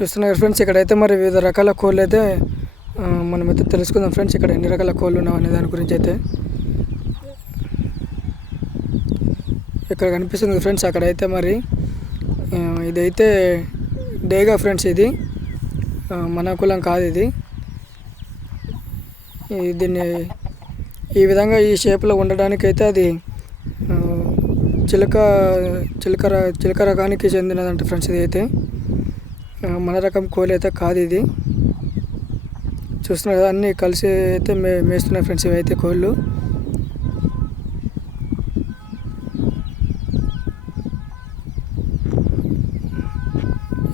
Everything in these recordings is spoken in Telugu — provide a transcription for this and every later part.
చూస్తున్నారు ఫ్రెండ్స్ ఇక్కడైతే మరి వివిధ రకాల కోళ్ళు అయితే మనమైతే తెలుసుకుందాం ఫ్రెండ్స్ ఇక్కడ ఎన్ని రకాల కోళ్ళు ఉన్నావు అనే దాని గురించి అయితే. ఇక్కడ కనిపిస్తుంది ఫ్రెండ్స్ అక్కడైతే మరి ఇదైతే డేగా ఫ్రెండ్స్ ఇది. మన కులం కాదు ఇది. దీన్ని ఈ విధంగా ఈ షేప్లో ఉండడానికి అయితే అది చిలక చిలక చిలక రకానికి చెందినదంట ఫ్రెండ్స్ ఇది అయితే మన రకం కోడి అయితే కాదు ఇది. చూస్తున్నారు కదా అన్నీ కలిసి అయితే మే మేస్తున్నాయి ఫ్రెండ్స్ ఇవైతే కోళ్ళు.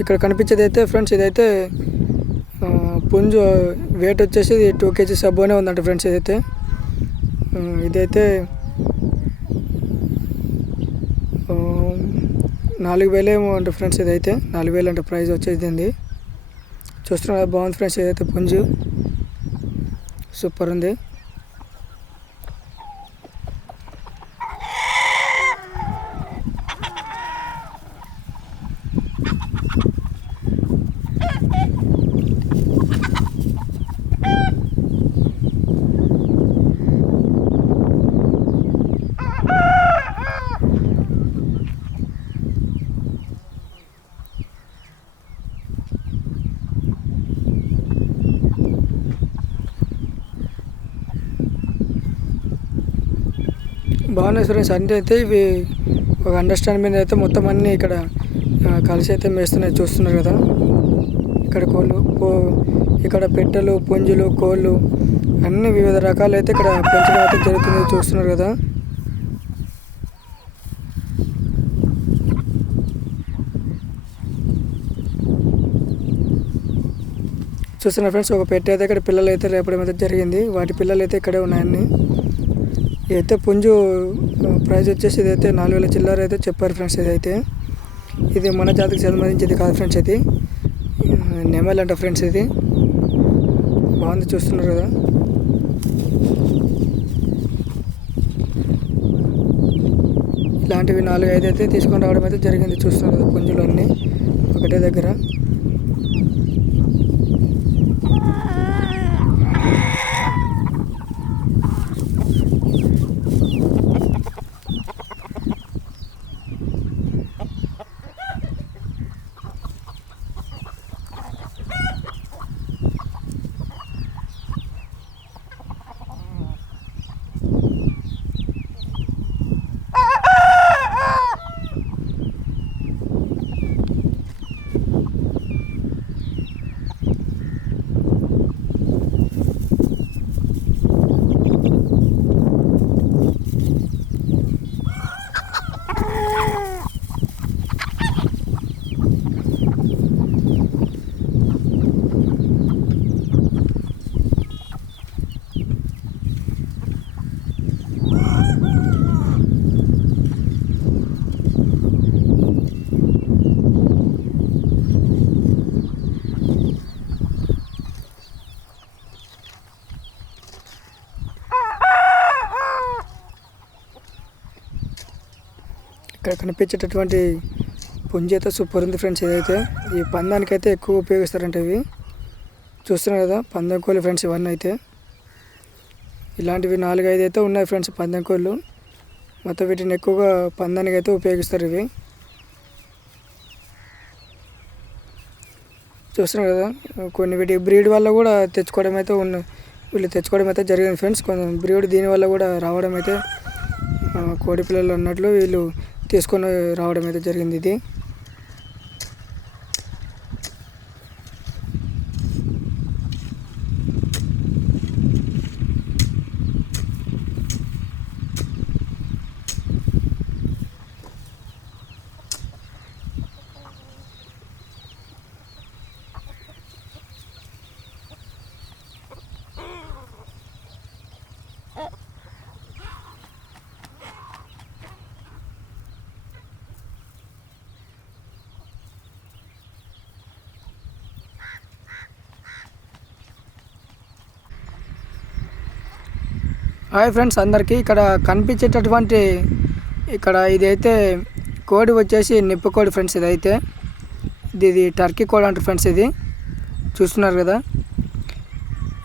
ఇక్కడ కనిపించేది అయితే ఫ్రెండ్స్ ఇదైతే పుంజు వెయిట్ వచ్చేసి టూ కేజీస్ అబ్బోనే ఉందంట ఫ్రెండ్స్ ఇదైతే. ఇదైతే నాలుగు వేలేమో అంటే ఫ్రెండ్స్ ఇదైతే. నాలుగు వేలు అంటే ప్రైస్ వచ్చేది చూస్తున్నారు బాగుంది ఫ్రెండ్స్ ఏదైతే పుంజు. సూపర్ ఉంది. బాగున్నాయి ఫ్రెండ్స్ అంటే అయితే ఇవి ఒక అండర్స్టాండ్ మీద అయితే మొత్తం అన్నీ ఇక్కడ కలిసి అయితే మేస్తున్నాయి చూస్తున్నారు కదా. ఇక్కడ కోళ్ళు పో ఇక్కడ పెట్టెలు పుంజులు కోళ్ళు అన్ని వివిధ రకాలు అయితే ఇక్కడ పెంచడం అయితే జరుగుతుంది చూస్తున్నారు కదా. చూస్తున్నారు ఫ్రెండ్స్ ఒక పెట్టె అయితే ఇక్కడ పిల్లలు అయితే లేపడం అయితే జరిగింది. వాటి పిల్లలు అయితే ఇక్కడే ఉన్నాయన్నీ. ఇదైతే పుంజు ప్రైస్ వచ్చేసి ఇదైతే నాలుగు వేల చిల్లర అయితే చెప్పారు ఫ్రెండ్స్ ఇదైతే. ఇది మన జాతికి సంబంధించింది కాదు ఫ్రెండ్స్ ఇది. నెమల్ అంట ఫ్రెండ్స్ ఇది. బాగుంది చూస్తున్నారు కదా. ఇలాంటివి నాలుగు ఐదు అయితే తీసుకొని రావడం అయితే జరిగింది చూస్తున్నారు కదా పుంజులన్నీ. ఒకటే దగ్గర. ఇక్కడ కనిపించేటటువంటి పుంజి సూపర్ ఉంది ఫ్రెండ్స్ ఇదైతే ఈ పందానికి అయితే ఎక్కువ ఉపయోగిస్తారంట ఇవి. చూస్తున్నారు కదా పందెం కోళ్ళు ఫ్రెండ్స్ ఇవన్నీ అయితే. ఇలాంటివి నాలుగు ఐదు అయితే ఉన్నాయి ఫ్రెండ్స్ పందెం కోళ్ళు మొత్తం వీటిని ఎక్కువగా పందానికి అయితే ఉపయోగిస్తారు ఇవి. చూస్తున్నారు కదా కొన్ని వీటి బ్రీడ్ వల్ల కూడా తెచ్చుకోవడం అయితే ఉన్న వీళ్ళు తెచ్చుకోవడం అయితే జరిగింది ఫ్రెండ్స్. కొంచెం బ్రీడ్ దీని వల్ల కూడా రావడం అయితే కోడి పిల్లలు అన్నట్లు వీళ్ళు తీసుకొని రావడం అయితే జరిగింది ఇది. హాయ్ ఫ్రెండ్స్ అందరికీ ఇక్కడ కనిపించేటటువంటి ఇక్కడ ఇదైతే కోడి వచ్చేసి నిప్పు కోడి ఫ్రెండ్స్ ఇదైతే. ఇది ఇది టర్కీ కోడ్ అంటారు ఫ్రెండ్స్ ఇది. చూస్తున్నారు కదా.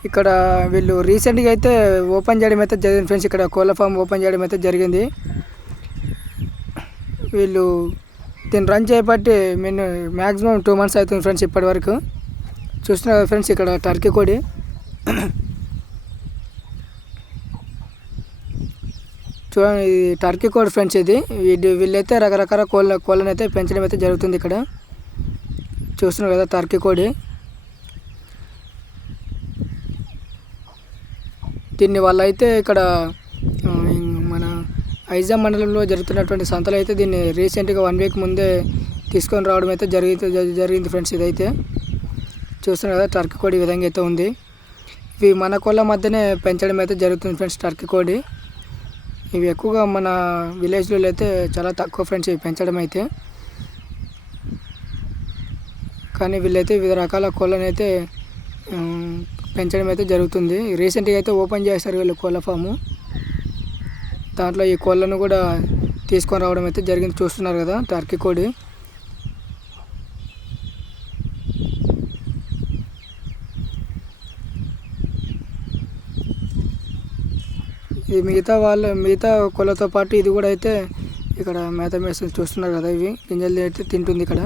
ఇక్కడ వీళ్ళు రీసెంట్గా అయితే ఓపెన్ చేయడం అయితే జరిగింది ఫ్రెండ్స్ ఇక్కడ కోళ్ళ ఫామ్ ఓపెన్ చేయడం అయితే జరిగింది. వీళ్ళు దీన్ని రన్ చేయబట్టి నేను మ్యాక్సిమం టూ మంత్స్ అవుతుంది ఫ్రెండ్స్ ఇప్పటి వరకు చూస్తున్నారు ఫ్రెండ్స్ ఇక్కడ టర్కీ కోడి. చూడండి ఇది టర్కీ కోడ్ ఫ్రెండ్స్ ఇది. వీటి వీళ్ళైతే రకరకాల కోళ్ళ కోళ్ళని అయితే పెంచడం అయితే జరుగుతుంది ఇక్కడ. చూస్తున్నారు కదా టర్కీ కోడి దీన్ని వల్ల అయితే ఇక్కడ మన ఐజాం మండలంలో జరుగుతున్నటువంటి సంతలు అయితే దీన్ని రీసెంట్గా వన్ వీక్ ముందే తీసుకొని రావడం అయితే జరిగింది జరిగింది ఫ్రెండ్స్ ఇదైతే. చూస్తున్నారు కదా టర్కీ కోడి ఈ విధంగా అయితే ఉంది. ఇవి మన కోళ్ళ మధ్యనే పెంచడం అయితే జరుగుతుంది ఫ్రెండ్స్ టర్కీ కోడి ఇవి ఎక్కువగా మన విలేజ్లో అయితే చాలా తక్కువ ఫ్రెండ్స్ ఇవి పెంచడం అయితే. కానీ వీళ్ళైతే వివిధ రకాల కోళ్ళని అయితే పెంచడం అయితే జరుగుతుంది. రీసెంట్గా అయితే ఓపెన్ చేస్తారు వీళ్ళు కోళ్ళ ఫాము దాంట్లో ఈ కోళ్ళను కూడా తీసుకొని రావడం అయితే జరిగింది. చూస్తున్నారు కదా టర్కీ కోడి. ఇది మిగతా వాళ్ళ మిగతా కోళ్ళతో పాటు ఇది కూడా అయితే ఇక్కడ మేత మేస్తుంది చూస్తున్నారు కదా ఇవి. గింజలు అయితే తింటుంది ఇక్కడ.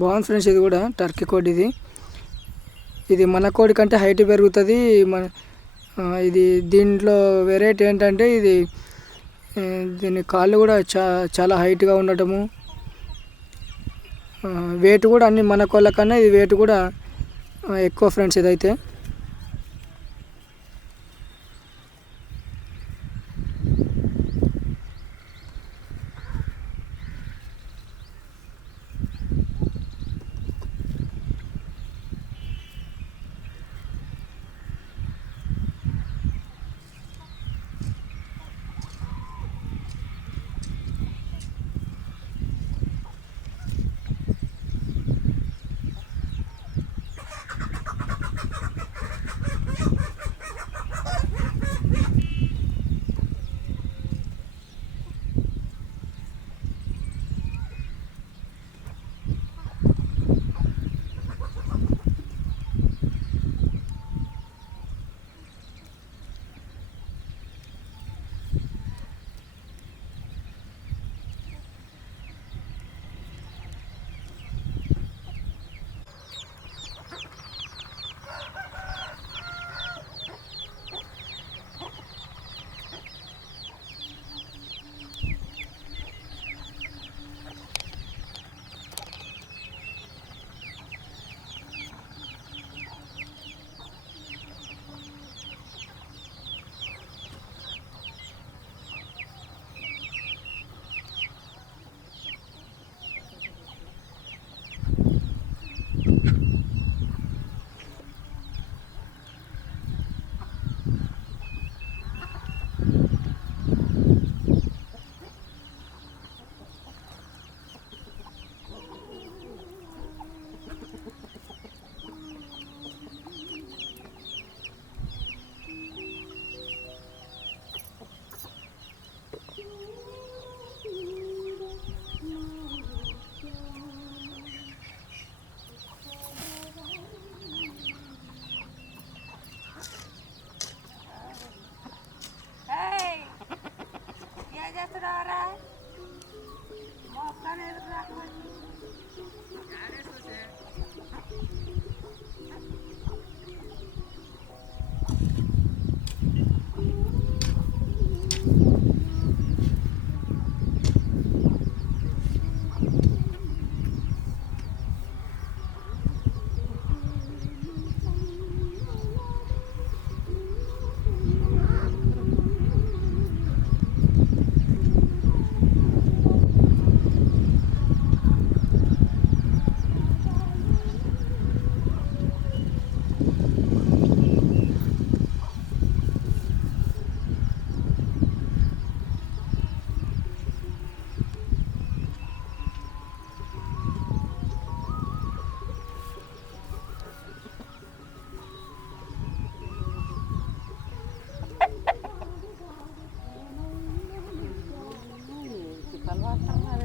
బాగుంది ఫ్రెండ్స్ ఇది కూడా టర్కీ కోడి ఇది. ఇది మన కోడి కంటే హైట్ పెరుగుతుంది. మన ఇది దీంట్లో వెరైటీ ఏంటంటే ఇది దీని కాళ్ళు కూడా చా చాలా హైట్గా ఉండటము. వెయిట్ కూడా అన్ని మన కోళ్ళ కన్నా ఇది వెయిట్ కూడా ఎక్కువ ఫ్రెండ్స్ ఇదైతే. 他们